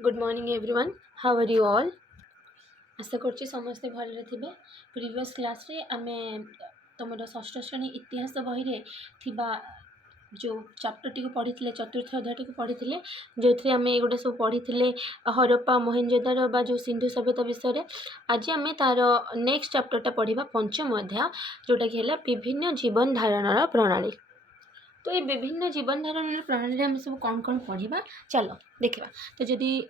Good morning everyone, how are you all. आशा करछि समस्ते भलरे थिबे। प्रीवियस क्लास रे आमे तुमर षष्ठ श्रेणी इतिहास बही रे थिबा जो चैप्टर टी को पढ़ी चतुर्थ अध्याय टी को पढ़ी जो थी आम एगुटा सब पढ़ी हरप्पा मोहेंजोदारो बा जो सिंधु सभ्यता विषय। आज आम तार नेक्स्ट चैप्टरटा पढ़ा पंचम अध्याय जोटा कि है विभिन्न जीवन धारण प्रणाली। तो ये विभिन्न जीवन धारण प्रणाली आम सब कौन कौन पढ़ा चलो देखा। तो जदि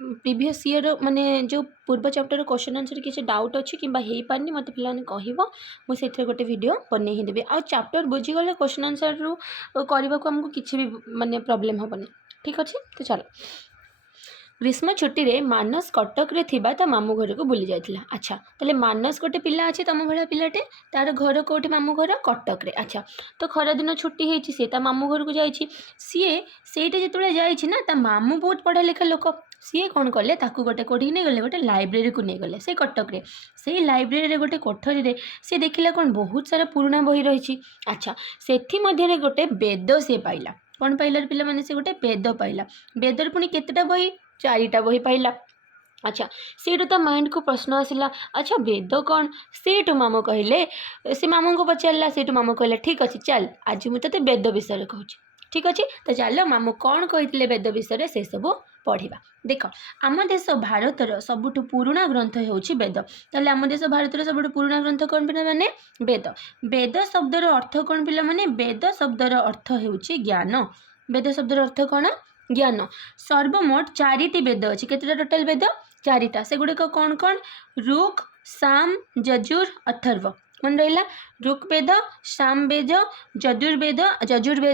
प्रीवियस ईयर माने जो पूर्व चैप्टर क्वेश्चन आंसर किसी डाउट अच्छी कि हो पारनी मत पे कह मुझे गोटे वीडियो बन देवी आ चैप्टर बुझीगले क्वेश्चन आंसर रू करने को आमको किसी भी माने प्रॉब्लम हेनी। ठीक अच्छे तो चलो। ग्रीष्म छुट्टी रे मानस कटक रे थिबा ता मामू घर को बुली जाइथिला। अच्छा तले मानस गोटे पिला अच्छे तुम भाया पिलाटे तार घर कौटे मामू घर कटक रे। अच्छा तो खरा दिन छुट्टी होती सी ता मामू घर को जाइए सी सेटा जो जाइए ना ता मामू बहुत पढ़ा लिखा लोक सी कौन कले ताकू गोटे कौटी नहीं गले गोटे लाइब्रेरी को नहीं गले से कटक रे से लाइब्रेरी रे गोटे कोठरी रे सी देखिला कौन बहुत सारा पुराना बही रही। अच्छा से गोटे वेद से पाइला कौन पाइला पिला माने से गोटे वेद पाइला वेदर पुणी केतेटा बही चारिटा बही पाइला। अच्छा से तो माइंड को प्रश्न आसला अच्छा वेद कौन से मामू कहले से मामू को पचारा से मामू कहले ठीक अच्छे चल आज मुझे ते वेद विषय कहूँ। ठीक अच्छे तो चल मामू कौन कही वेद विषय से सब पढ़ा। देख आम देश भारतर सबुठ पुराणा ग्रंथ होउछि वेद। ताले आम देश भारतर सबुठ पुराणा ग्रंथ कौन पिला माने वेद। वेद शब्दर अर्थ कौन पिला माने वेद शब्दर अर्थ होउछि ज्ञान। वेद शब्दर अर्थ कौन ज्ञान। सर्वमोट चारिटी वेद अच्छी केतेटा टोटाल वेद चारिटा से गुड़िक कौन कौन ऋक् साम यजुर अथर्व मन रहा। ऋक् वेद साम वेद यजुर्वेद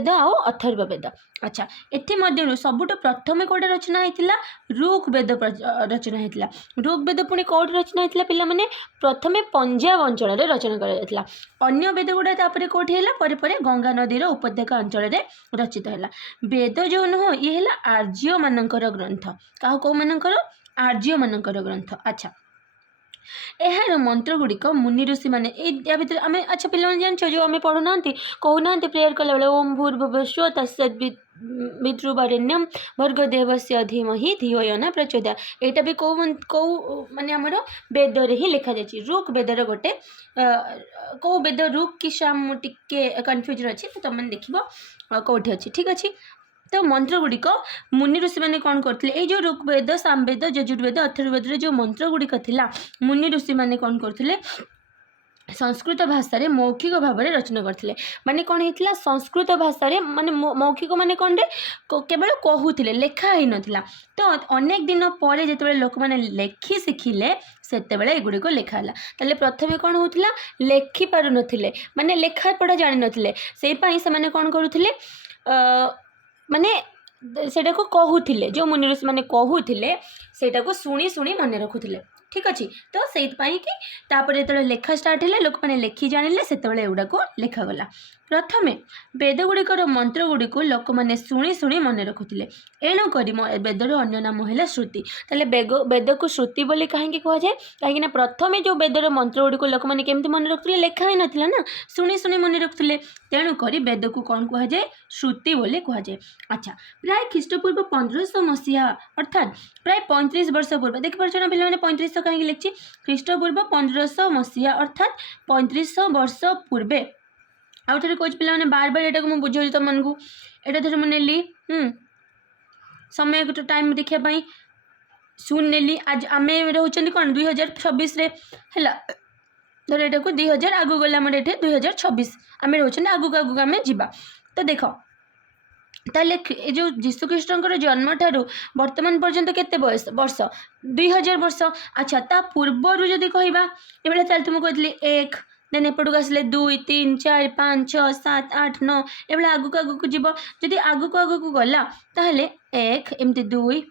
और अथर्व वेद। अच्छा एथि सबुठ प्रथम कौटे रचना होता ऋक् वेद रचना होता। ऋक् वेद पुणी कौटे रचना होता पिला माने प्रथमे पंजाब अंचल रचना कराइला अन्य वेद गुड़ा तापर कौटी है पर गंगा नदीर उपत्यका अंचल रचित है। वेद जो नुह ये है आर्य मानकर ग्रंथ क्या कौ मानकर आर्य मानकर ग्रंथ। अच्छा यार मंत्र गुड़िक मुनि ऋषि मैंने भितर आम अच्छा पे जान जो आम पढ़ुना कहूना प्रेयर कला बेले ओम भूर्भुवस्व तत्सवितृवरेण्यम भर्गदेवस्य धीमहि धियो यो न प्रचोदयात्। यहाँ भी कौ माने आमर वेद ही लिखा जाए ऋक् वेदर गोटे कौ वेद ऋक् कि साम टिके कन्फ्यूजन अच्छी तो तुम देख कौटी अच्छी। ठीक अच्छे तो मंत्र गुड़िक मुनि ऋषि मैंने कौन करते ये जो ऋग्वेद सामवेद यजुर्वेद अथर्ववेद जो मंत्र गुड़िक थिला मुनि ऋषि मैंने कौन करते संस्कृत भाषा रे मौखिक भाव में रचना करते। माने कौन होता संस्कृत भाषा रे माने मौखिक माने कौन रे केवल कहूले लेखा ही नथिला। तो अनेक दिन पर जो लोक मैंने लेखि शिखिले सेतेबेले एगुड़िक लिखाला ताले प्रथमे कौन होता लेखि पारु नथिले माने लेखा पढ़ा जानि नथिले सेई पई से माने कौन करुथिले माने सेटा को कहूले जो मुनि ऋषि माने कहूले सेटा को शुणी शुणी मन रखुले। ठीक अच्छे तो से कि जो लेखा स्टार्ट है लोक मैंने लेखि जानिले से एगुड़ा को लिखागला। प्रथमे वेद गुड़िकर मंत्र गुड़िक लोक मैंने शुणी शुणी मन रखुले एणुक वेदर अन्य नाम है श्रुति। ताले वेद को श्रुति बोली कहीं कहुए कहीं प्रथमे जो वेदर मंत्र गुड़िक लोक मैंने केमती मन रखुले लेखा ही नाला ना शुणी शुणी मन रखुले तेणुक वेद को कौन कहुए श्रुति बोली कहुए। अच्छा प्राय ख्रीष्टपूर्व 1500 मसीहा अर्थात प्राय 35 वर्ष पूर्व देख पार्छ ना पे 3500 कहीं लिखी ख्रीष्टपूर्व 1500 मसीहा अर्थात 3500 वर्ष पूर्वे आउ थे कौच पे बार बार यहाँ को बुझे तुमको यहाँ थे मुझे समय तो टाइम देखापी शुन नेली आज आम रोचे कौन 2026 है धर यहाँ को 2000 आगू गला 2026 आम रोचे आगू आगू आम जा। तो देख ताले जो जीशुख्रीष्टर जन्म ठारू वर्तमान पर्यंत केते बयस वर्ष 2000 वर्ष। अच्छा ता पूर्वर जदि कहबा एबेले चल तुम कहली 1 देन एपटू आसले 2 3 4 5 6 7 8 9 एबेले आगु आगु जीव जदि आगु गला ताहले 1 एमती 2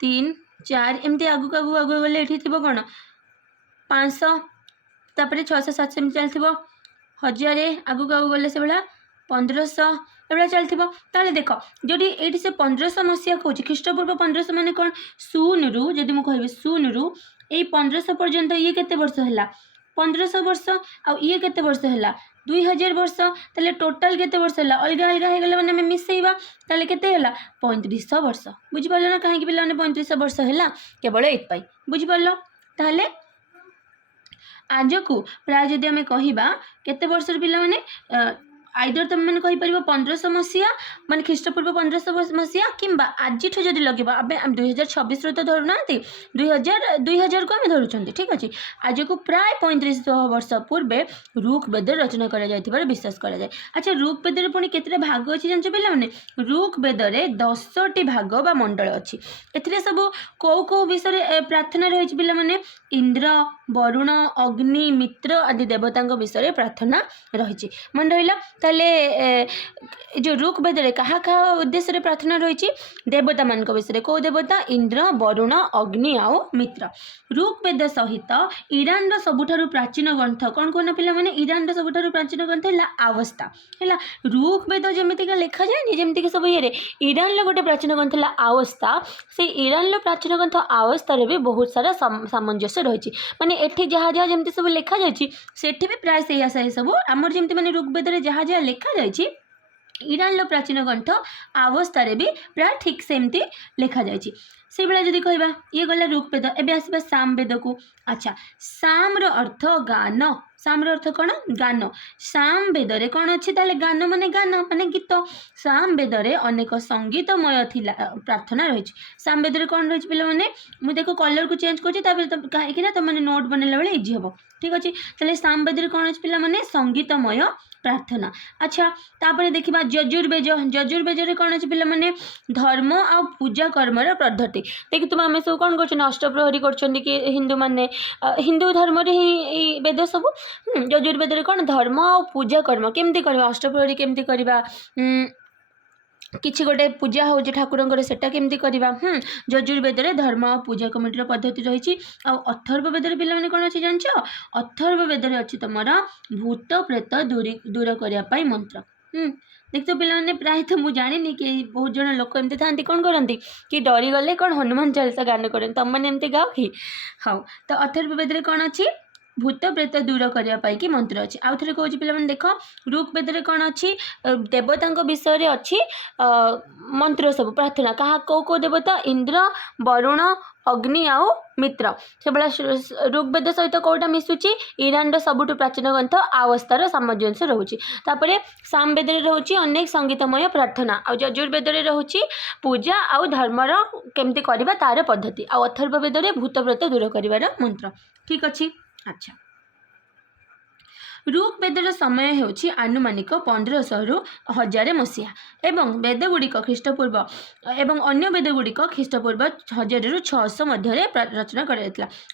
3 4 एमती आगु गले एठी थिबो कोन 500 तापरे 600 700 एमती चलथिबो 1000 आगु गले से बेला 1500 एवं चलते देख जो ये से 1500 मसीहा कौन ख्रीष्टपूर्व 1500 मान कौन शून रु जदि मुझे कह शून रु ये 1500 पर्यंत ये केते वर्ष है 1500 वर्ष आ ये केते वर्ष है 2000 वर्ष ताले टोटल केते वर्ष है अलग अलग हो गला माने मिसेइबा ताले केते हला 3500 वर्ष बुझी पालो ना काहे कि पिला माने 3500 वर्ष हैला केवल एत बुझी पालो ताले आज को प्राय जदि आम कह केते वर्ष पिला माने आइदर तुम मैंने कहीपर 1500 मसीहा माने ख्रीष्टपूर्व 1500 मसीहा किंबा आज जदि लगे 2026 तो धरू ना 2000 को आम धरुंच ठीक अच्छे आज को प्राय 3500 वर्ष पूर्वे ऋग वेद रचना कर विश्वास कराए। अच्छा ऋग वेद पुणी केते भाग अच्छी जानते पे मैंने ऋग वेद 10टी भाग बा मंडल अच्छी ए सब कौ कौ विषय प्रार्थना रही पिला माने इंद्र वरुण अग्नि मित्र आदि देवता विषय प्रार्थना रही मन रहा ताले जो ऋग वेद क्या क्या उद्देश्य प्रार्थना रही देवता मान विषय कौ देवता इंद्र वरुण अग्नि आउ मित्र ऋग वेद सहित ईरान सबुठारु प्राचीन ग्रंथ कौन कौन पिला माने ईरान सबुठारु प्राचीन ग्रंथ है आवस्था है ऋग वेद जमीक लिखा जाए जमीक सब ये ईरान गोटे प्राचीन ग्रंथ है आवस्था से ईरान प्राचीन ग्रंथ आवस्था भी बहुत सारा सामंजस्य रही माने एठी जहाँ जहाँ जमी सब लिखा जाए भी प्राय से सब आमर जमी मैंने ऋग वेद जहाँ जहाँ लिखा जाए ईरान प्राचीन ग्रंथ अवस्था भी प्राय ठीक सेमती लिखा जाए से भाया जदि कहवा ये गला ऋग वेद एवं आसवा साम वेद को। अच्छा साम अर्थ गान साम अर्थ कौन गान साम वेद कौन अच्छी ताले गान माने गीत साम वेद अनेक संगीतमय थिला प्रार्थना रही साम वेद कौन रही पे मैंने मुझे देखो कलर को चेंज कर कहीं तुम मैंने नोट बनला बेले इजी हम ठीक अच्छे ताले साम वेद कौन अच्छी पे मैंने संगीतमय प्रार्थना। अच्छा तापर देखा यजुर्वेद कौन अच्छे पे मैंने धर्म आ पूजा कर्मर पद्धति देखी तुम आम सब कौन कर अष्टप्रहरी कर हिंदू माने हिंदू धर्म ही वेद सब यजुर्वेद कौन धर्म आ पूजा कर्म केमती कर अष्टप्रहरी केमती करवा किसी गोटे पूजा हो ठाकुर सेटा केमती करवा यजुर्वेद धर्म आ पूजा कमिटीर पद्धति रही अथर्ववेद पे मैंने कौन अच्छी जान अथर्ववेद अच्छी तुम भूत प्रेत दूर करने मंत्र देख तो पे प्राय तो मुझे जानी कि बहुत जन लोक एमती था कौन करती कि डरी गले कौन हनुमान चालीसा गान करें तुम मैंने एमती गाओ कि हाँ तो अथर्ववेद कौन अच्छी भूत प्रेत दूर करने की मंत्र अच्छी आउ थे कौन पे देख ऋग वेद कौन अच्छी देवता विषय अच्छी मंत्र सब प्रार्थना क्या कौ कौ देवता इंद्र वरुण अग्नि आउ मित्र से भाया ऋग वेद सहित कौटा मिसुची ईरान सबुठ प्राचीन ग्रंथ अवस्थार सामंजस्य रोचे साम वेद रोचे अनेक संगीतमय प्रार्थना आ यजुर्वेद रोचे पूजा आउ धर्मर केमती करवा तार पद्धति आ अथर्ववेद भूत प्रेत दूर कर मंत्र ठीक अच्छे। अच्छा ऋग वेदर समय होछि आनुमानिक 1500 रु 1000 मसीहा एवं वेद गुड़िक ख्रीष्टपूर्व एवं अन्य वेद गुड़िक ख्रीष्टपूर्व 1000 रु 600 मध्य रचना कर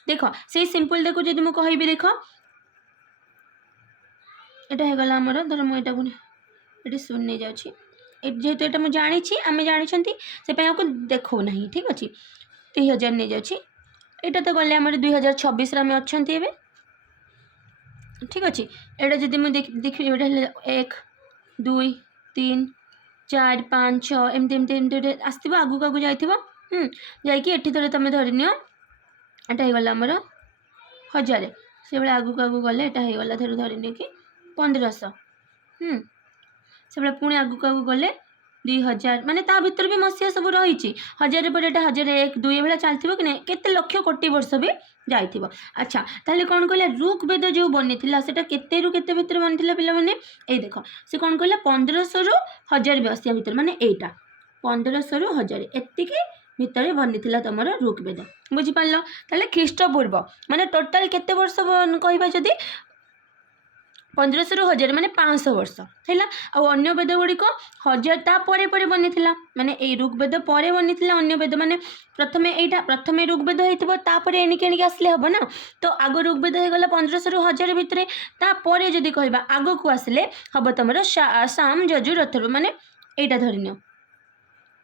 देख से सिंपल देखो जब मुझे कहबी देख एटा है गला हमर धर मु एटा सुन नहीं जाउछि जेहेतु एटा मु जानी आम जानी से आपको देखो नहीं ठीक अच्छे 3000 नहीं जाउछि एटा तो गले आम 2026 आम अच्छा ठीक अच्छे एटा जदि मुझे देखिए 1 2 3 4 5 6 एमती एमती एमती आसो आगू आगू जाइए थोड़े तुम धरनी एटा होगा आमर 1000 से भाई आगू आगू गले एटा होगा थोड़े धरनी कि 1500 से भाई पुणी आगू आगू गले 2000 माने ता भीतर भी मसीहा सब रही 1000 पर 1001 2 भाया चलती कि केते लक्ष कोटी वर्ष भी जाइथिबो। अच्छा ताले कौन कहला ऋग वेद जो बनी से केते रु केते भीतर बनी पिला माने ए देख से कौन कहला 1500 रु 1000 मसीहा भीतर माने एटा 1500 रु 1000 एतिकी भितर बनी तुम ऋग वेद बुझिपार ताले ख्रीष्टपूर्व माने टोटाल केते वर्ष कहबा जदि 1500 रु 1000 माने 500 वर्ष है अन्य वेद गुड़िक 1000 तापर बनी माने ए ऋग वेद पर बनी अन्य वेद माने प्रथमे एटा प्रथमे ऋग वेद होतापर एणिक एणिक आसले हम ना तो आग ऋग वेद होगा 1500 रु 1000 भितर तापर जदि कहबा आग को आसले हम तुम साम यजुर अथर्व माने एटा धरनियो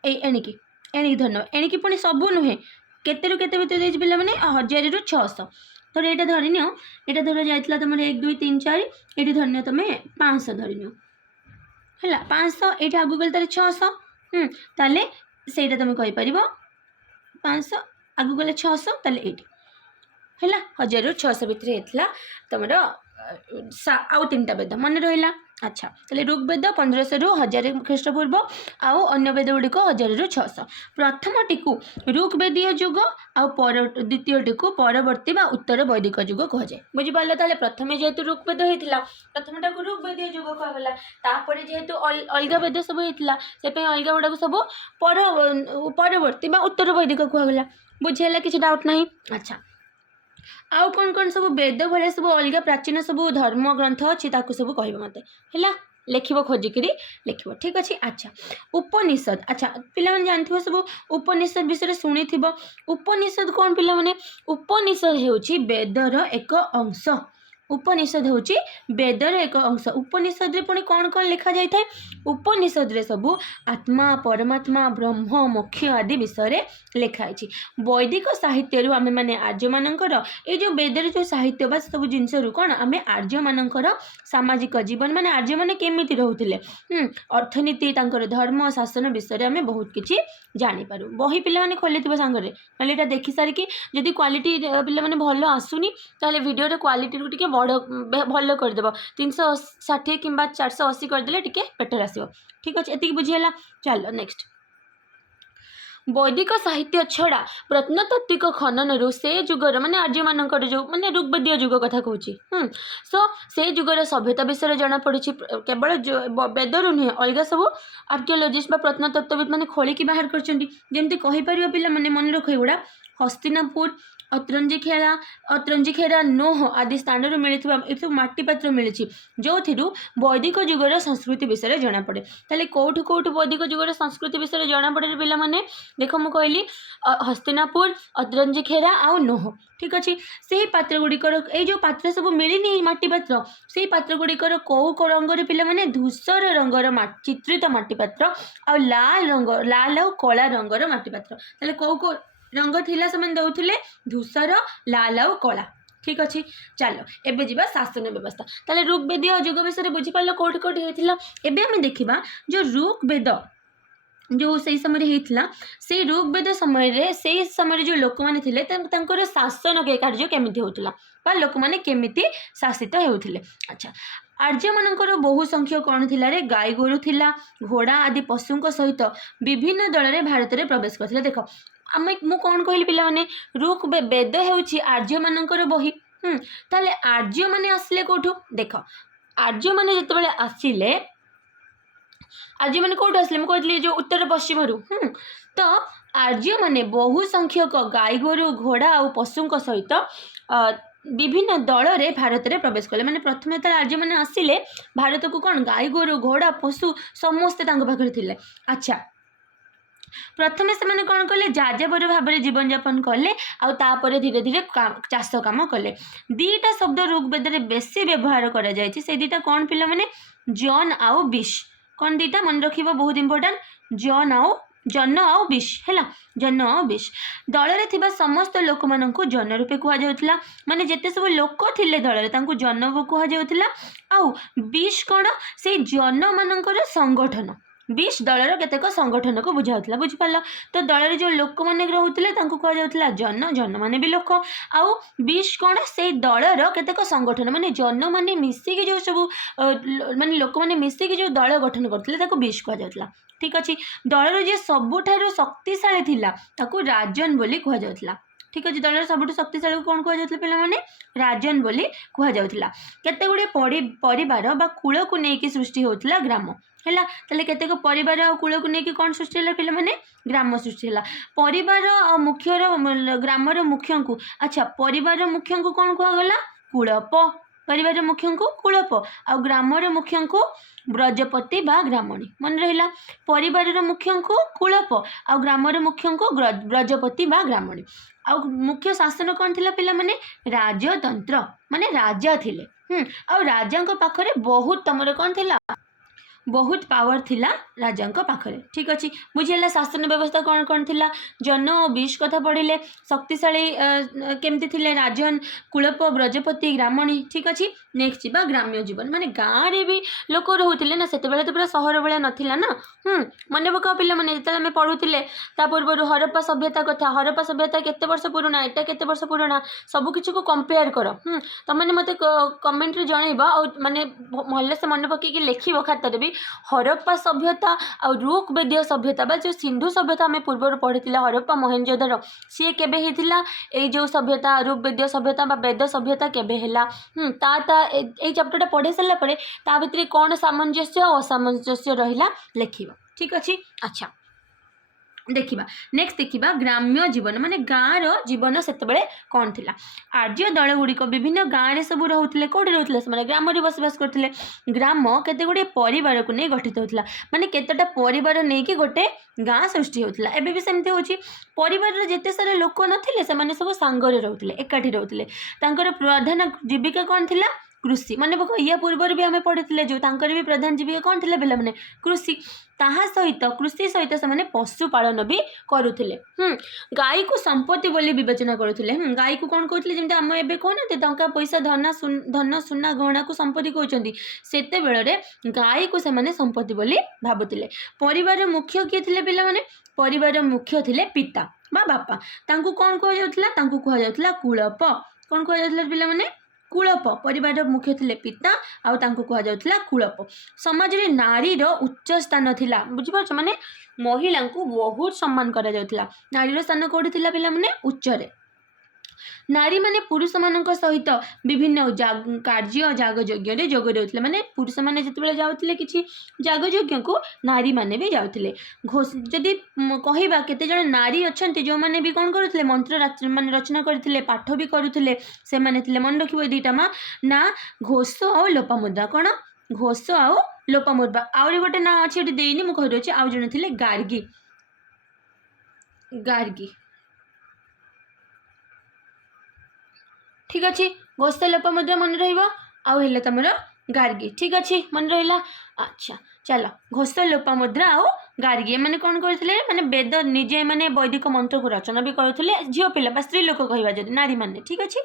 एणिकी एणिकी धरन एणिकी पुणी सब नुहे केते रु केते भितर पे मैंने 1000 रु 600 तो ये धरनी यहाँ धर जाइए तुम 1 2 3 4 ये धरनी तुम 500 धरनी है 500 ये आगू गले तार 600 ताले से तुम कहीपर 500 आगू गले 600 ताले ये है 1000 रु 600 भितर तुम आउ 3टा वेद मन रहा। अच्छा ताले ऋग्वेद 1500 रु 1000 ख्रीष्टपूर्व आउ अन्य वेद गुड़िक 1000 रु 600। प्रथमटी को ऋग्वेदीय युग आउ द्वितीयटी को परवर्ती बा उत्तर वैदिक युग कह जाए। बुझिपाल ताले प्रथमे जेहेतु ऋग्वेद होता प्रथमटा को ऋग्वेदीय युग कहगला तापर जेहेतु अलग वेद सब होता से अलग गुड़ाक सब परवर्ती बा उत्तर वैदिक कहगला। बुझीगला किसी डाउट नहीं। अच्छा आउ कौन सब वेद भाया सब अलग प्राचीन सब धर्म ग्रंथ अच्छी सब कह मत है लिख खोजिकी लिख ठीक अच्छे। अच्छा उपनिषद अच्छा पे जानते सब उपनिषद विषय शुणी थी। उपनिषद कौन पे उपनिषद होची वेदर एक अंश। उपनिषद होची वेदर एक अंश। उपनिषद रे पुणी कौन कौन लिखा जाए थे उपनिषद रे सब आत्मा परमात्मा ब्रह्म मोक्ष आदि विषय लिखाई। वैदिक साहित्य आम मैंने आर्य मानकर ये जो वेदर जो साहित्य बा सब जिनस कौन आम आर्य मानकर सामाजिक जीवन माने आर्य माने केमिति रहउथिले अर्थनीति तांकर धर्म शासन विषय आम बहुत किछि जानिपारू। बही पिला माने खोलिथिबो सांगरे नले एटा देखि सारी कि जदि क्वालिटी पिला माने भलो आसुनी ताले वीडियो रे क्वालिटी को टिके बड़ भलो कर देबो 360 किंबा 480 कर देले टिके बेटर आसीबो। ठीक अछि एतिक बुझियला। चलो नेक्स्ट वैदिक साहित्य छड़ा प्रत्नतात्विक खनन रु से जुगर माने आर्य मानकर जो माने ऋग्वेदीय जुग कथा कहूँ सो से जुगर सभ्यता विषय जना पड़ी केवल वेदर नुहे अलग सब आर्कियोलोजिस्ट प्रत्नतत्वविद मैंने खोलिकी बाहर करमती कहीपर पिला मैंने मन रख गुड़ा हस्तिनापुर अत्रंजीखेड़ा नोह आदि स्थान मिलता मट्टी पात्र मिली जो वैदिक जुगर संस्कृति विषय जना पड़े। ताले कौटू कौटू वैदिक जुगर संस्कृति विषय जना पड़े पिला माने देख मु कहली हस्तिनापुर अत्रंजीखेड़ा आउ नोह। ठीक अच्छे से पात्र गुड़िकर ये जो पात्र सब मिलनी मट्टी पात्र से पात्र गुड़िकर कौ रंगर पिला माने धूसर रंगर चित्रित मट्टी पात्र आ लाल आउ कला रंगर मट्टी पात्र ताले कौ रंग थिला से दौले धूसर लाल आउ कला। ठीक अच्छे चलो एबे जीवा शासन व्यवस्था ताले ऋग्वेदीय युग विषय बुझीपार कौटी कौटी होता। एबे आम देखा जो ऋग्वेद जो से समय होता से ऋग्वेद समय से समय जो लोक मैंने थे शासन कार्य केमिति होता लोक मैंने केमिति शासित होते। अच्छा आर्य मानकर बहु संख्यक कौन थिला रे गाई गोरु थिला घोड़ा आदि पशुओं सहित विभिन्न दल में भारत में प्रवेश करथिले। देख आम मु कौन कहली पिला माने वेद होउछि आर्य मानकर बही ताले आर्य माने आसले कोठू देख आर्य माने जेतेबेले आसिले आर्य माने कोठू आसले मु कहली जो उत्तर पश्चिम रु तो आर्य माने बहु संख्यक गाई गोरु घोड़ा और पशुओं सहित विभिन्न दल में भारत में प्रवेश कले माने प्रथम जो आर्य मैंने आसिले भारत को कौन गाई गोरु घोड़ा पशु समस्ते पाखे थे। अच्छा प्रथमे से मैंने कौन कले जाजाबर भाव में जीवन यापन कले आउे धीरे धीरे चाष कम कले। दीटा शब्द ऋग्वेद में बेसी व्यवहार करा जायछि से दीटा कौन पिला माने जन आउ विष कौन दीटा मन रखिबो बहुत इंपोर्टेंट जन आउ विष है जन आउ विष दल में थिबा समस्त लोक मानक जन रूपे कहुला माने जेते सब लोक थिले दल में जन कहुला आउ विष कौन से जन मानकर संगठन विष दलर केतेक संगठन को बुझाउला बुझिपाल तो दल में जो लोक मैंने रोते कहुला जन जन माने भी लोक आउ विष कौन से दलर केतेक संगठन माने जन माने मिसिकी जो सब माने लोक मैंने मिसिकी जो दल गठन करते विष कहुला। ठीक अच्छे दलर जे सबुठार शक्तिशाली थिला ताकू राजन बोली कहुला। ठीक अच्छे दलर सबुठ शक्तिशाली कौन कहुला पिला माने राजन बोली कहुला। केते गुडे परिवार बा कूल को लेकिन सृष्टि होता ग्राम है ताले केतेक परिवार और कूल को लेकिन कौन सृष्टि है पिला माने ग्राम सृष्टि है परिवार और मुख्यर ग्रामर मुख्य को। अच्छा परिवार मुख्य को कौन कहगला कूलप परिवार मुख्य को कूलप आ ग्रामर मुख्य को ब्रजपति बा ग्रामणी मन रहा परिवार मुख्य को कूलप आ ग्रामर मुख्य को ब्रजपति बा ग्रामणी आ मुख्य शासन कौन थिला पिला माने राजतंत्र माने राजा थिले आ राजा पाखरे बहुत तमरे कौन थिला बहुत पावर थिला राजांक पाखरे। ठीक अच्छे बुझीगला शासन व्यवस्था कौन कौन थिला जन और बीज कथा पढ़िले शक्तिशाली केमती थिले राजन कुलप ब्रजपति ग्रामणी। ठीक अच्छे नेक्स्ट जी ग्राम्य जीवन माने गाँव में भी लोक रोते ना से तो पूरा सहर भाया नाला ना। मन पकाओ पे मैंने जो पढ़ुले पूर्व हरप्पा सभ्यता कथा हरप्पा सभ्यता केते वर्ष पुराना एटा केते वर्ष पुराना सबकिछि को कंपेयर कर तुमने मत कमेंट रे जनइबा और माने भले से मन पकईकि लिखिब खातार भी हरप्पा सभ्यता और रूक वेदीय सभ्यता बा जो सिंधु सभ्यता आम पूर्व पढ़ी हरप्पा मोहेंजोदड़ो सी केबे हेतिला ए जो सभ्यता रूक वेदीय सभ्यता बा वेद सभ्यता केबे हेला ता ए चैप्टरटा पढ़ी सारा पर ता भितर कौन सामंजस्य और असामंजस्य रहिला लिखिबा। ठीक अच्छे अच्छा देखिबा नेक्स्ट देखिबा ग्राम्य जीवन माने गाँव जीवन से कौन थिला आर्य दल गुड़िक विभिन्न गाँव में सब रोते कौटे रोते से ग्राम बसवास करते ग्राम केते गुड़े परिवार को नहीं गठित होता माने केतेटा परिवार नहीं कि गोटे गाँ सृष्टि होता एबे भी सेमती होची परिवार जेते सारे लोक नथिले से माने सब सांगरे रोते एकाठी रोते तांकर प्रधान जीविका कौन थिला कृषि माने या पूर्व भी आम पढ़ी जो तांकर भी प्रधान जीविका कौन थिला बेला माने कृषि ताहा सहित कृषि सहित से पशुपालन भी करुले गाई को संपत्ति बोली विवेचना करुले गाई को कौन कहते जमी आम एवं कहना टंका पैसा धन सुना गहना को संपत्ति कहते सेते बेलरे गाई को से संपत्ति बोली भावुले परिवार मुख्य किए थे पिला माने परिवार मुख्य थे पिता बा बापा तांकू कौन कहुला कुलप कौन कहुला पिला माने कुलप परिवार मुख्य थे पिता आउ तांको कहा जाउथला कुलप समाज रे नारी रो उच्च स्थान थिला बुझिपाछ माने महिला को बहुत सम्मान करा जाउथला नारी रो स्थान कोठी थिला पिला माने उच्च रे नारी माने पुरुष मान सहित विभिन्न कार्य जागयज्ञ रे जोग देउथले माने पुरुष माने जतबेले जाउथले किछि जागयज्ञ को नारी माने भी जाउथले जदि कहिबा केते जण नारी अछंती जो माने भी कोन करुथले मंत्र माने रचना करथिले पाठ भी करुथले से माने थिले मन रखिबो दीटा मा ना घोष और लोपामुद्रा कोन घोष और लोपामुद्रा आउरी गोटे ना अछि एटी देइनी मु कहि दोछि आउ जण थिले गार्गी गार्गी। ठीक अच्छे घोष लोपामुद्रा मन रही तुम गार्गी। ठीक अच्छे मन रहा अच्छा चलो घोष लोपामुद्रा आउ गार्गी मैंने कौन करते माने वेद निजे माने वैदिक मंत्र को रचना भी करते झील पिला स्त्री लोक कहवा जब नारी माने। ठीक अच्छे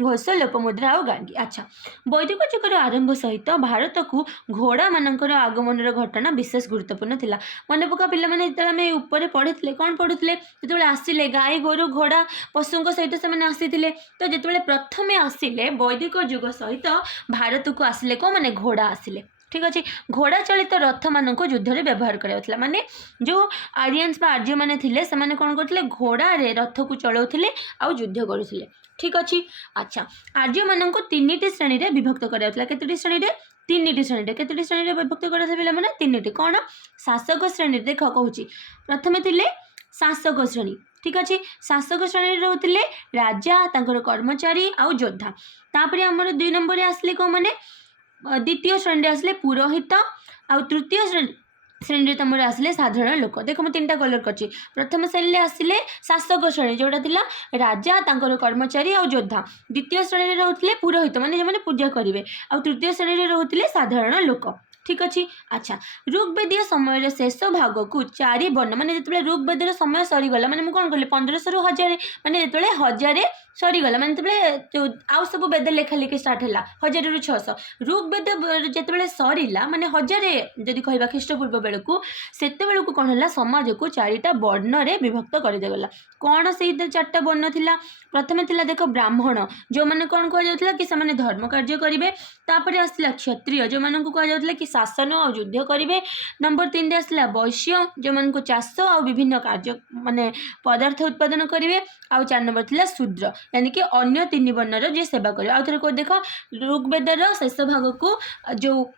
घोष लोपामुद्रा आउ गार्गी। अच्छा वैदिक जुगर आरंभ सहित भारत को घोड़ा मानकर आगमन घटना विशेष गुरुत्वपूर्ण थिला मन पका पिला माने जतले ऊपर पढ़ी कौन पढ़ुले जो आसिले गाई गोरु घोड़ा पशु सहित से आसी तो जिते प्रथमे आसिले वैदिक जुग सहित भारत को आसिले कौन माने घोड़ा आसिले। ठीक अच्छे घोड़ा चलित रथ मान युद्ध में व्यवहार करा माने जो आर्यंस आर्य मैंने थे से कौन करते घोड़ा रे रथ को चलाउले आउ युद्ध करुले। ठीक अच्छे अच्छा आर्य मान तीन श्रेणी में विभक्त करा केतोटी श्रेणी में तीन श्रेणी केतोटी श्रेणी में विभक्त करा पे तीन कौन शासक श्रेणी देख कहूँ प्रथमे थे शासक श्रेणी। ठीक अच्छे शासक श्रेणी रोते राजा तांकर कर्मचारी आउ योद्धा तापर आमर 2 नंबर आसले कौन मैंने द्वितीय श्रेणी आसले पुरोहित आउ तृतीय श्रेणी तुम आसले साधारण लोक देख मुझे 3टा कलर कर प्रथम श्रेणी आसिले शासक श्रेणी जोटा थिला राजा तांकर कर्मचारी आउ योद्धा द्वितीय श्रेणी रोते पुरोहित माने जो पूजा करेंगे आउ तृतीय श्रेणी रोते साधारण लोक। ठीक अच्छे अच्छा ऋग्वेदीय समय शेष भाग को 4 वर्ण माने जो ऋग्वेदर समय सरीगला माने कौन कले 1500 रु 1000 माने जो 1000 सरीगला माने जो आउ सब वेद लेखा लिखि स्टार्ट है 1000 रु 600 ऋग्वेद जो सरीला माने 1000 जदि कहवा ख्रीष्टपूर्व बेलू से बेलू कौन है समाज को 4टा वर्ण रे विभक्त कर दिगला कौन से 4टा वर्ण थिला प्रथमे थिला देख ब्राह्मण जो माने कौन कह जाउथला कि से धर्म कार्य करेंगे तापर आसला क्षत्रिय जो मान को कह जाउथला कि शासन और युद्ध करेंगे नंबर 3 आसला वैश्य जो मान को चाष और विभिन्न कार्य माने पदार्थ उत्पादन करेंगे आउ 4 नंबर थिला शूद्र यानी कि अन्य 3 वर्णर जे सेवा करे आउ थोड़े को देख ऋग्वेदर शेष भाग को जो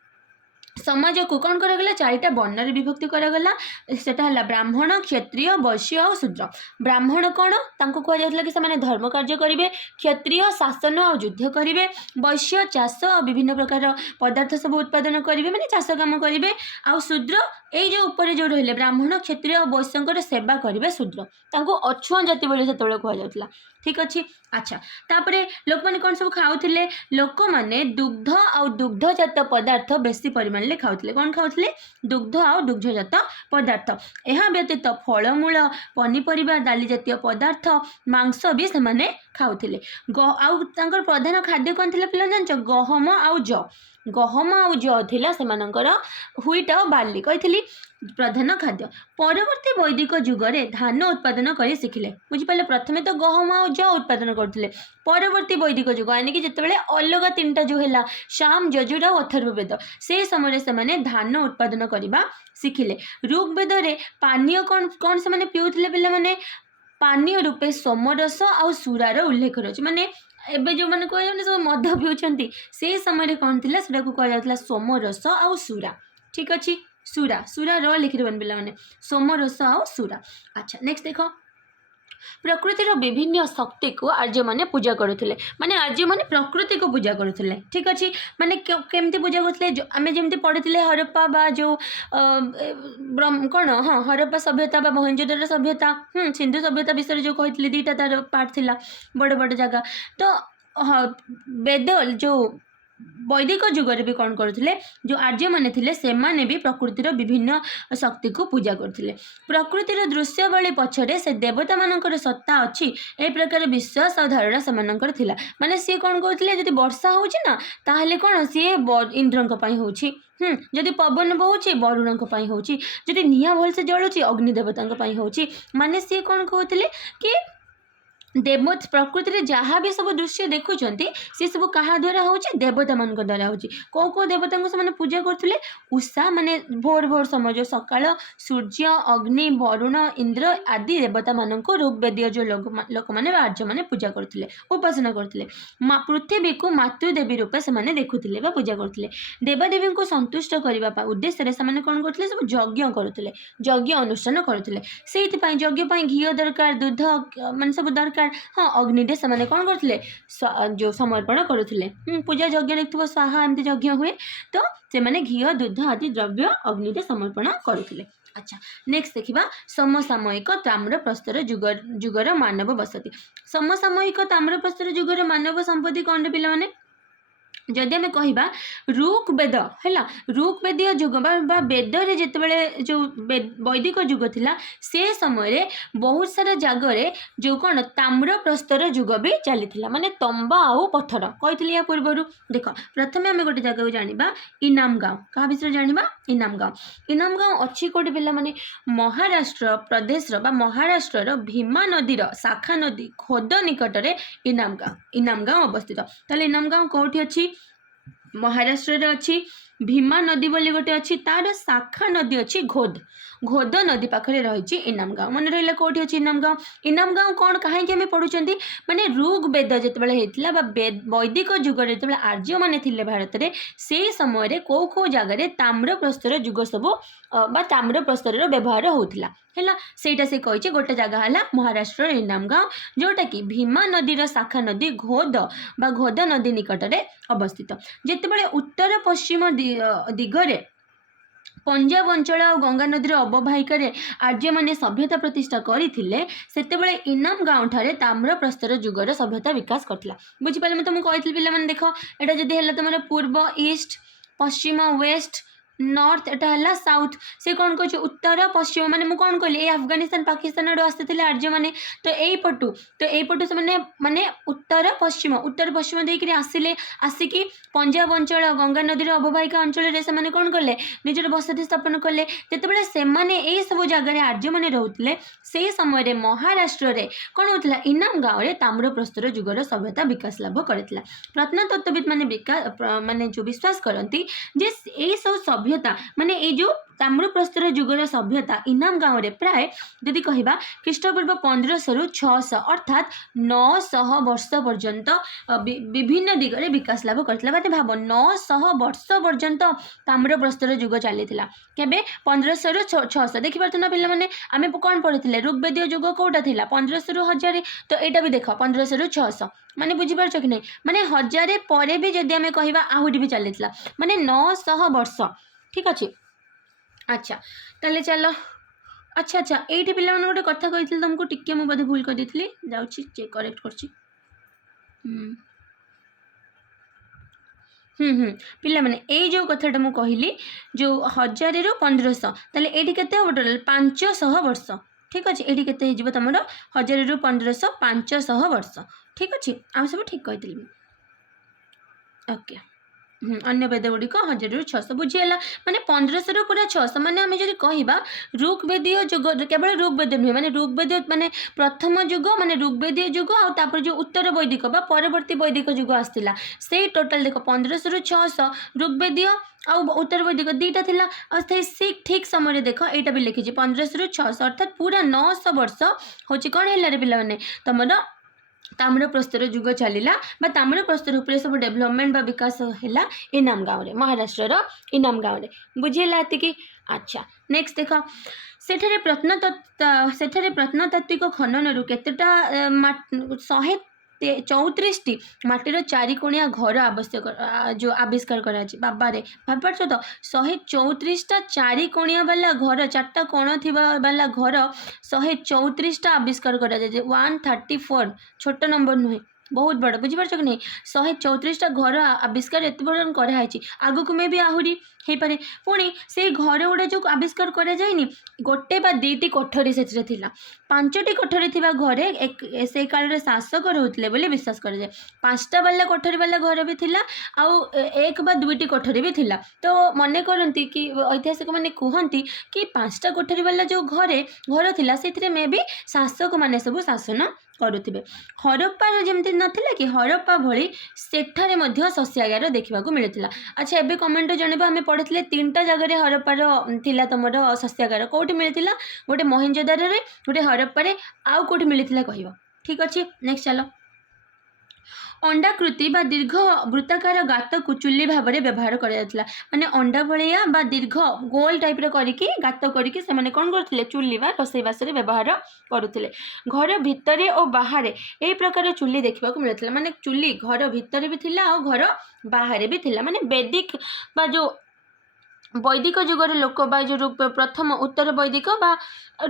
समाज को कौन करागला 4टा वर्ण रे विभक्ति करागला सेटा हला ब्राह्मण क्षत्रिय वैश्य और शूद्र। ब्राह्मण कौन तांको कह जाउथला कि से धर्म कार्य करेंगे क्षत्रिय शासन और युद्ध करेंगे वैश्य चाष और विभिन्न प्रकार पदार्थ सब उत्पादन करेंगे माने चाष काम करेंगे आउ शूद्र ये जो ऊपर जो रहिले ब्राह्मण क्षत्रिय और वैश्यंकर सेवा करेंगे शूद्र तांको अछुआ जाति बोली से कह जाउथला। ठीक अच्छे अच्छा तापरे लोक मैंने कौन सब खाऊले लोक मैंने दुग्ध और दुग्धजात पदार्थ बेसी परिमाण समये खाऊले कौन खाऊले दुग्ध आउ दुग्धजात पदार्थ यह व्यतीत फलमूल पनीपरिया डाली जातीय पदार्थ मांस भी से खाऊले आउ प्रधान खाद्य कौन थी पिला जान गहम आउ गहम आउ जला से हुईट आ बार्ली कही प्रधान खाद्य परवर्ती वैदिक जुगरे धान उत्पादन कर शिखिले बुझिपारे प्रथमे तो गहम आ उत्पादन करते परवर्ती वैदिक जुग यानी कि जिते अलग तीन टा जो है शाम यजुर और अथर्ववेद से समय से धान उत्पादन करने शिखिले ऋग्वेद रे पानीय कौन कौन से पीउले पे पानीय रूपे सोमरस आ सुरार उल्लेख रही माने एबे जो मैंने कह सब मद पिउछंती से समय कौन थी से कह सोमरस आ सुरा ठीक अच्छे सुरा सुरा र लिखिदेवन पे सोमरस आ सुरा। अच्छा नेक्स्ट देख प्रकृतिर विभिन्न शक्ति को आर्य माने पूजा करुले माने आर्य माने प्रकृति को पूजा करुले ठीक अच्छे माने केमती पूजा करते आम जमी पढ़ी हरप्पा बा जो कौन हाँ हरप्पा सभ्यता बा मोहनजोदड़ो सभ्यता सिंधु सभ्यता विषय जो कही दीटा तार पार्ट थिला बड़ बड़ जगह तो हाँ वेद जो वैदिक जुगरे भी कौन करते जो आर्य माने थिले से माने भी प्रकृतिर विभिन्न शक्ति को पूजा करते प्रकृतिर दृश्यावली पछरे से देवता मानकर सत्ता अच्छी ए प्रकार विश्वास और धारणा सेमानकर थिला माने सी कौन करते जदि वर्षा होची ना ताहले कौन सी इंद्रंक पई होची जदि पवन बहुची वरुणक पई होची जदि निया भल से जलुची अग्नि देवतांक पई होची माने सी कौन कहते कि देव प्रकृति में जहाँ भी सब दृश्य देखुं सी सब क्या द्वारा हो देवता मान द्वारा हो कौ देवता को से पूजा करते उषा माने भोर भोर समय जो सकाल सूर्य अग्नि वरुण इंद्र आदि देवता मान ऋग्वेदीय जो लोक मैंने आर्य मैंने पूजा करते उपासना करते पृथ्वी को मातृदेवी रूपे से देखुले पूजा करते देवादेवी को संतुष्ट करने उद्देश्य से कौन करते सब यज्ञ करुले यज्ञ अनुष्ठान करुले से यज्ञ घी दरकार दूध मान सब दरकार हाँ अग्निदे से कौन करते जो समर्पण करुले पूजा यज्ञ देखो स्वाहा एमती यज्ञ हुए तो से घी दूध आदि द्रव्य अग्निदे समर्पण करुले। अच्छा नेक्स्ट देखा समसामयिक ताम्रप्रस्तर जुगर मानव बसती समसामयिक ताम्रप्रस्तर जुगर मानव संपत्ति कौन पे माने जदि आम कह ऋग्वेद है ऋग्वेदीय जुग वेद जिते जो वैदिक जुग थिला से समय बहुत सारा जगह जो कौन ताम्रप्रस्तर जुग भी चली माने तंबा आउ पत्थर कही या पूर्व देख प्रथम आम गोटे जगह को जाना इनाम गाँव क्या विषय जाना इनाम गाँव अच्छी कौटे पिला माने महाराष्ट्र प्रदेश महाराष्ट्र भीमा नदीर शाखा नदी खोद निकट में इनाम गाँव अवस्थित ताले इनाम गाँव कौटी अच्छी महाराष्ट्र अच्छी भीमा नदी बोली गोटे अच्छी तार शाखा नदी अच्छी घोद नदी पाखे रही इनाम गाँव मन रहा कौटी अच्छी इनाम गाँव कौन कहीं पढ़ुं माने ऋग्वेद जिते होता वैदिक जुगर जो आर्य मैंने थे भारत में से समय कौ जगार ताम्रप्रस्तर जुग सब ताम्रप्रस्तर व्यवहार होता है सेटा से कही गोटे जगह है महाराष्ट्र इनाम गाँव जोटा कि भीमा नदीर शाखा नदी घोद नदी निकट में अवस्थित जिते उत्तर पश्चिम दिगरे पंजाब अंचल और गंगा नदीर अववाहिकार आर्य मैंने सभ्यता प्रतिष्ठा करते से इनाम गाँव ठारे ताम्रप्रस्तर जुगर सभ्यता विकास करता बुझिपारे मैं तुमको कही पे देख एटा जदि है तुम पूर्व ईस्ट पश्चिम वेस्ट नॉर्थ एटा है साउथ से कौन कह उत्तर पश्चिम माने मु कौन कहली अफगानिस्तान पाकिस्तान आड़ आसते आर्य मैंने तो यहीपटू से माने उत्तर पश्चिम देकर आसिले आसिकी पंजाब अंचल गंगा नदीर अववाहिका अंचल से कौन कले निजर बसति स्थापन कले जिते से सब जगह आर्य मैंने रोते से समय महाराष्ट्र में कौन होता इनाम गाँव में ताम्रप्रस्तर जुगर सभ्यता विकास लाभ करता प्रत्नतत्त्वविद माने जो विश्वास करती सब सभ्यता माने ये जो ताम्रप्रस्तर जुगर सभ्यता इनाम गाँव में प्राय यदि कहवा ख्रीष्टपूर्व 1500 रु 600 अर्थात 900 वर्ष पर्यंत विभिन्न दिगरे विकास लाभ करथिला बाटे भाव 900 वर्ष पर्यंत ताम्रप्रस्तर जुग चलीथिला केबे 1500 रु 600 देखि पारत ना पिला माने आमे कोन पढिथिले ऋग्वेदीय जुग कोटा थिला 1500 रु 1000 तो एटा भी देख 1500 रु 600 माने बुझी पारछ कि नहीं माने 1000 परे भी जदि आमे कहवा आहुडी भी चलीथिला माने 900 वर्ष ठीक अच्छे। अच्छा ताले चलो अच्छा ये पिला गोटे कथा कही तुमको टिके मुझे बोधे भूल कर दी जाऊँगी चेक करेक्ट कर पिला माने ए जो कथाटा मु कहली जो 1000 रु 1500 ताले एठी केते हो टोटल 500 वर्ष ठीक अच्छे ये केते हो तुम 1000 रु 1500 500 वर्ष ठीक अच्छे आम सब ठीक कही ओके अन्य वेद गुड़िक 1000 रु 600 बुझीगला माने 1500 रु पूरा 600 माने आम जब कह ऋग्वेदीय युग केवल ऋग्वेद नुहे माने ऋग्वेद माने प्रथम युग माने ऋग्वेदीय युग आपर जो उत्तर वैदिक बा परवर्ती वैदिक युग आसला से टोटाल देख 1500 रु 600 ऋग्वेदीय आ उत्तर वैदिक दुईटा थिला से ठीक समय देख यहाँ भी लिखी 1500 रु 600 अर्थात पूरा 900 वर्ष हूँ कौन है पे तुम ताम्रप्रस्तर युग चलला ताम्रप्रस्तर उपर सब डेभलपमेंट बा विकास है इनाम गाँव में महाराष्ट्र इनाम गाँव में बुझेगा ये अच्छा नेक्स्ट देख सेठे प्रत्नतात्विक खनन केतेटा 134 माटीर चारिकोणिया घर आवश्यक जो आविष्कार करा बाबारे भाव पार्छ तो 134टा चारिकोणिया वाला घर 4टा कोण थिबा वाला घर 134टा आविष्कार करा 134 छोट नंबर नुहे बहुत बड़ बुझीपार कि नहीं 134टा घर आविष्कार एत बड़ कराई आग को मे भी आहरी हो पारे पुणी से घर गुड़ा जो आविष्कार करा जाए गोटे बा दीटी कोठरी से 5टी कोठरी थिबा घरे से काल शासक रोते बोली विश्वास कर 5टा वाला कोठरी वाला घर भी थिला आउ 1 बा 2टी कोठरी भी थिला तो मने करती कि ऐतिहासिक माने कहती कि 5टा कोठरी वाला जो घर थिला से मे भी शासक माने सब शासन करुथिबे हरप्पा जमती नथिला कि हरप्पा भली सेठारे मध्य शस्यागार देखा मिलता अच्छा एबे कमेंट जनब आम पढ़ी 3टा जगह हरप्पार थिला तुमर शस्यागार कौटी मिलता गोटे मोहेंजोदारो रे गोटे हरप्पा रे आउ कौटी मिलता कह ठीक अच्छे नेक्स्ट चलो अंडाकृति बा दीर्घ वृत्ताकार गात को चुल्ली भाव में व्यवहार करा माने अंडा भलिया बा दीर्घ गोल टाइप करिकी गात करिकी से माने कोन करथिले चुल्ली बा रोषेईबास व्यवहार करुथिले घर भितरे और बाहर ए प्रकार चुल्ली देखा मिलता माने चुल्ली घर भितरे भी थिला और घर बाहर भी थिला माने वैदिक बा जो वैदिक जुगर लोक बा जो प्रथम उत्तर वैदिक बा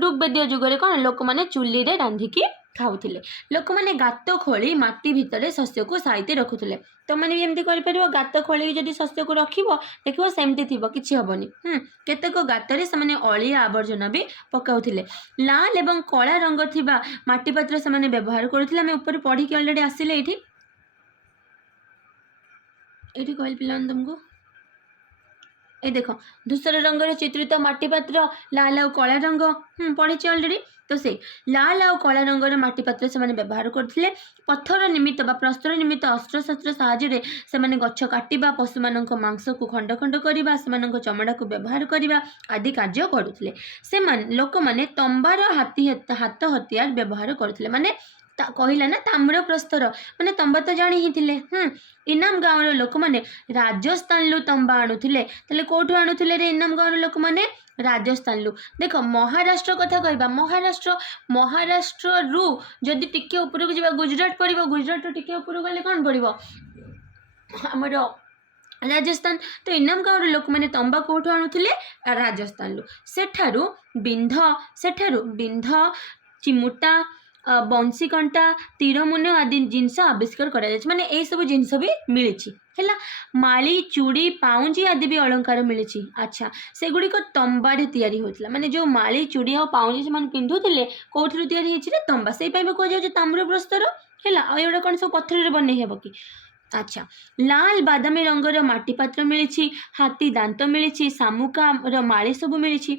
ऋग्वेदीय जुगर कौन लोक मैंने चुल्ली रे रांधिकी खाऊले लोक मैंने गात खोली माटी भितर शस्य को साइती रखुले तो मैंने भी एमती कर गात खोली जदि शस्य को रख देख सेमती थी कि हेनी केतेक गातरे से अलिया आवर्जना भी पकाउले लाल एवं कला रंग थी माटी पात्र से व्यवहार करुले ऊपर पढ़ी अलरेडी आसिले ये कहल पिला तुमको ये देख धूसर रंगर चित्रित माटी पात्र लाल आउ कला रंग पढ़ी अलरेडी तो से लाल आउ कला रंगर माटी पात्र से व्यवहार करते पत्थर निमित्त बा प्रस्तर निमित्त अस्त्रशस्त्र साहाय्य से गछ काटिबा पशु मान मांस को खंड खंड करवा से चमड़ा को व्यवहार करवा आदि कार्य करुले से लोक मैंने तंबार हाथ हथियार व्यवहार करते माने कहला ना ताम्रप्रस्तर माने तंबा तो जानी ही थिले इनाम गाँव लोक मैंने राजस्थान लु तंबा आणुले ताले कोठु आणुले रे इनाम गाँव लोक मैंने राजस्थान लु देख महाराष्ट्र कथा कहबा महाराष्ट्र रु जदि टिके ऊपर को जावा गुजरात पड़िबो गुजरात टिके ऊपर गले कौन पड़िबो हमर राजस्थान तो इनाम गाँव लोक मैंने तंबा कोठु आणुले राजस्थान लु सेठारु बिंध चिमुटा बंशी कंटा तीरमुन आदि जिनस आविष्कार करा माने ए सब जिनस भी मिली है माली चूड़ी पाउंजी आदि भी अलंकार मिली अच्छा से गुड़िक तंबारे तैयारी होता माने जो माली चूड़ी और पाउंजी से पिंधुले कौटू तैयारी होती तंबा से कह ताम्रप्रस्तर है आउटा कौन सब पत्थर बन हेब कि अच्छा लाल बादामी रंगर माटी पात्र मिली हाथी दांत मिली शामुका माली सब मिली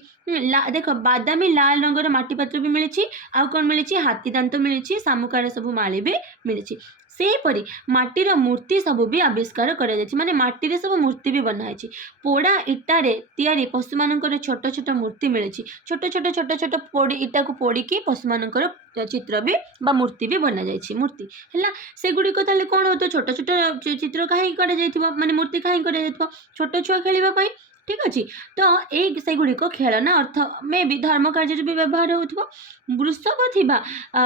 देख बादामी लाल रंगर माटी पात्र भी मिली आउ कौन मिली हाथी दांत मिली शामुकार सब माली भी मिली सेहीपरि माटीर मूर्ति सब भी आविष्कार करा माने माटी सब मूर्ति भी बनाई पोड़ा इटारे तैयारी पशु मानकर छोट छोट मूर्ति मिली छोट छोट छोट छोट पोड़ी इटा को पोड़िकी पशु मानकर चित्र भी बा मूर्ति भी बना जाइए मूर्ति है से गुड़िक ताले कौन हो तो छोट छोट चित्र कहीं कर माने मूर्ति कहीं कर छोट छुआ खेलवाई ठीक अच्छे तो ये से गुड़िक खेलना अर्थ मे भी धर्म कार्य भी व्यवहार हो वृषभ थी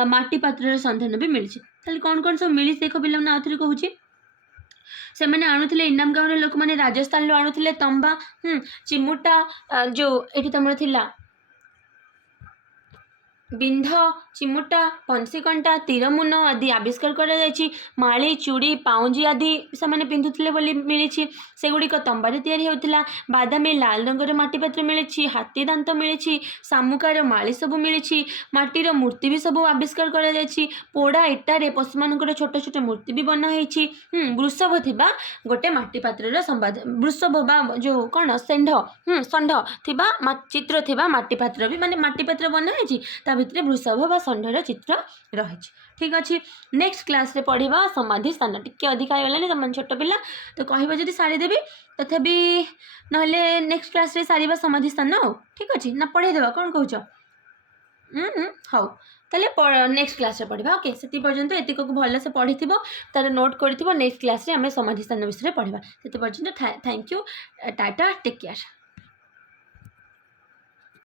माटी पात्र सन्धान भी मिली ताले कौन कौन सब मिली देख पिला आउ थे कहूँ से मैंने आणुले इनाम गाँव लोक मैंने राजस्थान आणुले तंबा चिमुटा जो ये तुम थिला बिंध चिमुटा पंसीकंटा तीरमुन आदि आविष्कार कराଯାଇଛି माली चूड़ी पाउंजी आदि से पिंधुले मिली से गुड़िक तंबारे तैयारी होता बादामी लाल रंगर माटीपात्र मिली हाथी दांत मिली शामुकार माली सब मिली माटीर मूर्ति भी सब आविष्कार कराଯାଇଛି पोड़ा इटारे पशु मानकर छोट छोट मूर्ति भी बनाई वृषभ थिबा गोटे माटीपात्र संवाद वृषभ बा जो कौन षेंढ षंढ थिबा चित्र थिबा माटीपात्र भी माने माटीपात्र बनाई भितर वृषभ बा षंढर चित्र रही। ठीक अच्छे नेक्स्ट क्लास रे पढ़ा समाधि स्थान टिके अधिका होगलानी तुम छोट पिला तो कह जब सारीदेवी तथापि ना नेक्स्ट क्लास रे सारिबा समाधि स्थान आ ठीक अच्छे ना पढ़ेदेवा कौन कौच हाँ ताले नेक्स्ट क्लास रे पढ़ा ओके से पर्यंत एतिक भल से पढ़ी तार नोट कर नेक्स्ट क्लास रे आम समाधि स्थान विषय पढ़ा से पर्यंत thank you tata take care.